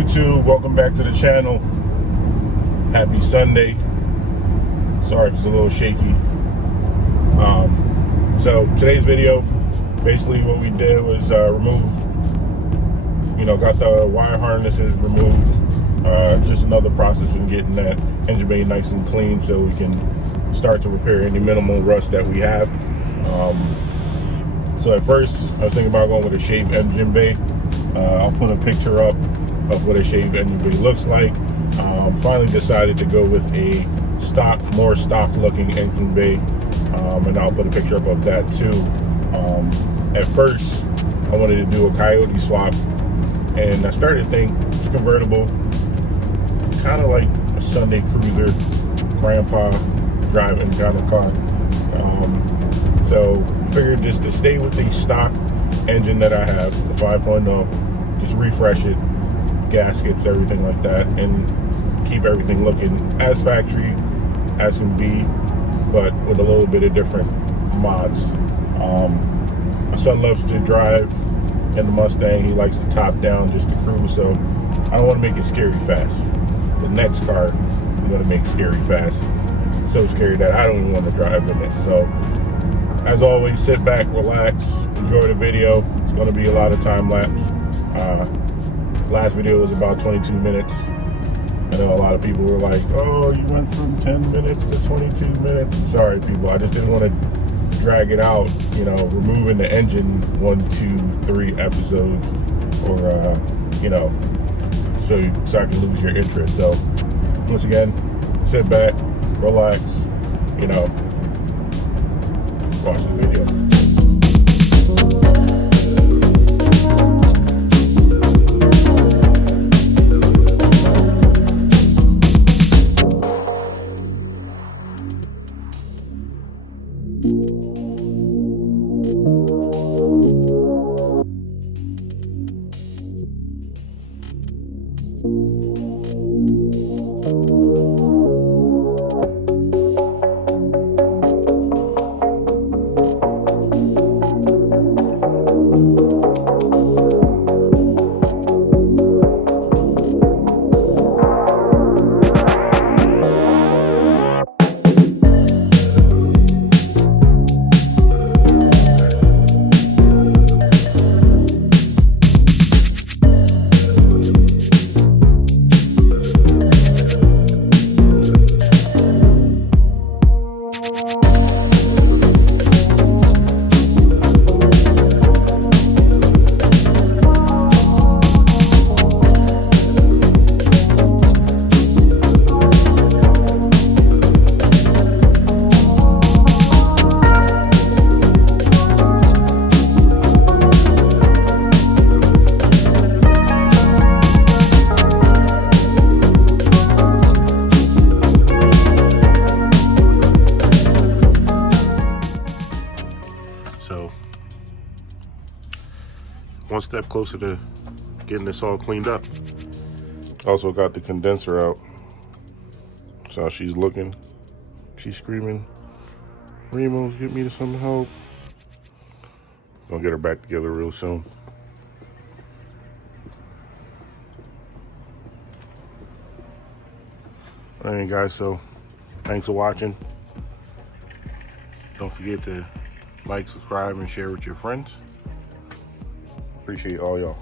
YouTube? Welcome back to the channel. Happy Sunday. Sorry if it's a little shaky. So today's video, basically what we did was remove, got the wire harnesses removed. Just another process in getting that engine bay nice and clean so we can start to repair any minimal rust that we have. So at first I was thinking about going with a shaved engine bay. I'll put a picture up of what a shaved engine bay looks like. Finally decided to go with a more stock looking engine bay, and I'll put a picture up of that too. At first I wanted to do a coyote swap, and I started to think it's convertible, kind of like a Sunday cruiser, grandpa driving kind of car. So figured just to stay with the stock engine that I have, the 5.0, just refresh it, gaskets, everything like that, and keep everything looking as factory as can be, but with a little bit of different mods. My son loves to drive in the Mustang. He likes to top down just to cruise, so I don't want to make it scary fast. The next car I'm going to make scary fast. So scary that I don't even want to drive in it. So as always, sit back, relax, enjoy the video. It's going to be a lot of time lapse. Last video was about 22 minutes. I know a lot of people were like, oh, you went from 10 minutes to 22 minutes. Sorry, people. I just didn't want to drag it out, removing the engine 1, 2, 3 episodes, or, so I can lose your interest. So, once again, sit back, relax, watch the video. So, one step closer to getting this all cleaned up. Also got the condenser out. So she's looking, she's screaming, Remos, get me some help. Gonna get her back together real soon. Alright guys, so thanks for watching. Don't forget to like, subscribe, and share with your friends. Appreciate all y'all.